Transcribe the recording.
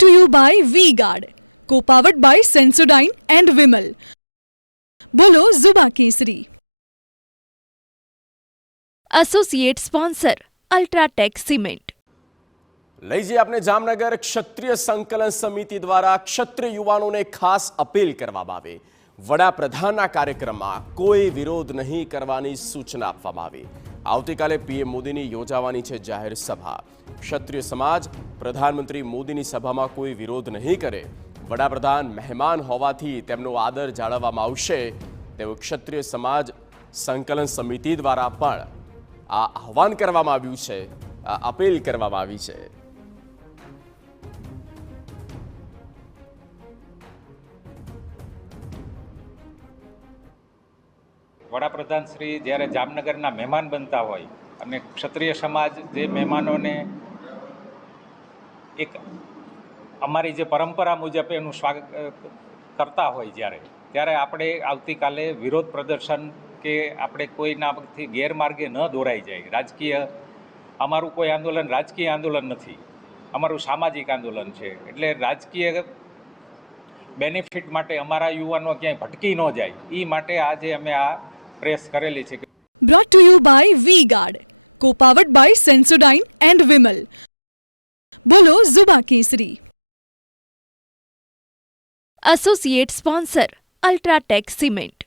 Brought to you by Vega, powered by Sensodyne and Vinyl. Grow ZFC. Associate sponsor UltraTech cement. લઈ જઈએ આપણે જામનગર ક્ષત્રિય સંકલન સમિતિ દ્વારા ક્ષત્રિય યુવાનોને ખાસ અપીલ કરવામાં આવી. વડાપ્રધાનના કાર્યક્રમમાં કોઈ વિરોધ નહીં કરવાની સૂચના આપવામાં આવી. આવતીકાલે પીએમ મોદીની યોજાવાની છે જાહેર સભા. ક્ષત્રિય સમાજ પ્રધાનમંત્રી મોદીની સભામાં કોઈ વિરોધ નહીં કરે. વડાપ્રધાન મહેમાન હોવાથી તેમનો આદર જાળવવામાં આવશે તેવું ક્ષત્રિય સમાજ સંકલન સમિતિ દ્વારા પણ આ આહવાન કરવામાં આવ્યું છે, આ અપીલ કરવામાં આવી છે. વડાપ્રધાન શ્રી જ્યારે જામનગરના મહેમાન બનતા હોય અને ક્ષત્રિય સમાજ જે મહેમાનોને એક અમારી જે પરંપરા મુજબ એનું સ્વાગત કરતા હોય ત્યારે આપણે આવતીકાલે વિરોધ પ્રદર્શન કે આપણે કોઈનાથી ગેરમાર્ગે ન દોરાઈ જાય. રાજકીય અમારું કોઈ આંદોલન રાજકીય આંદોલન નથી, અમારું સામાજિક આંદોલન છે. એટલે રાજકીય બેનિફિટ માટે અમારા યુવાનો ક્યાંય ભટકી ન જાય એ માટે આજે અમે આ પ્રેસ કરેલી છે. Brought to you by Vega, powered by Sensodyne and Vinyl. Grow ZFC. Associate sponsor UltraTech cement.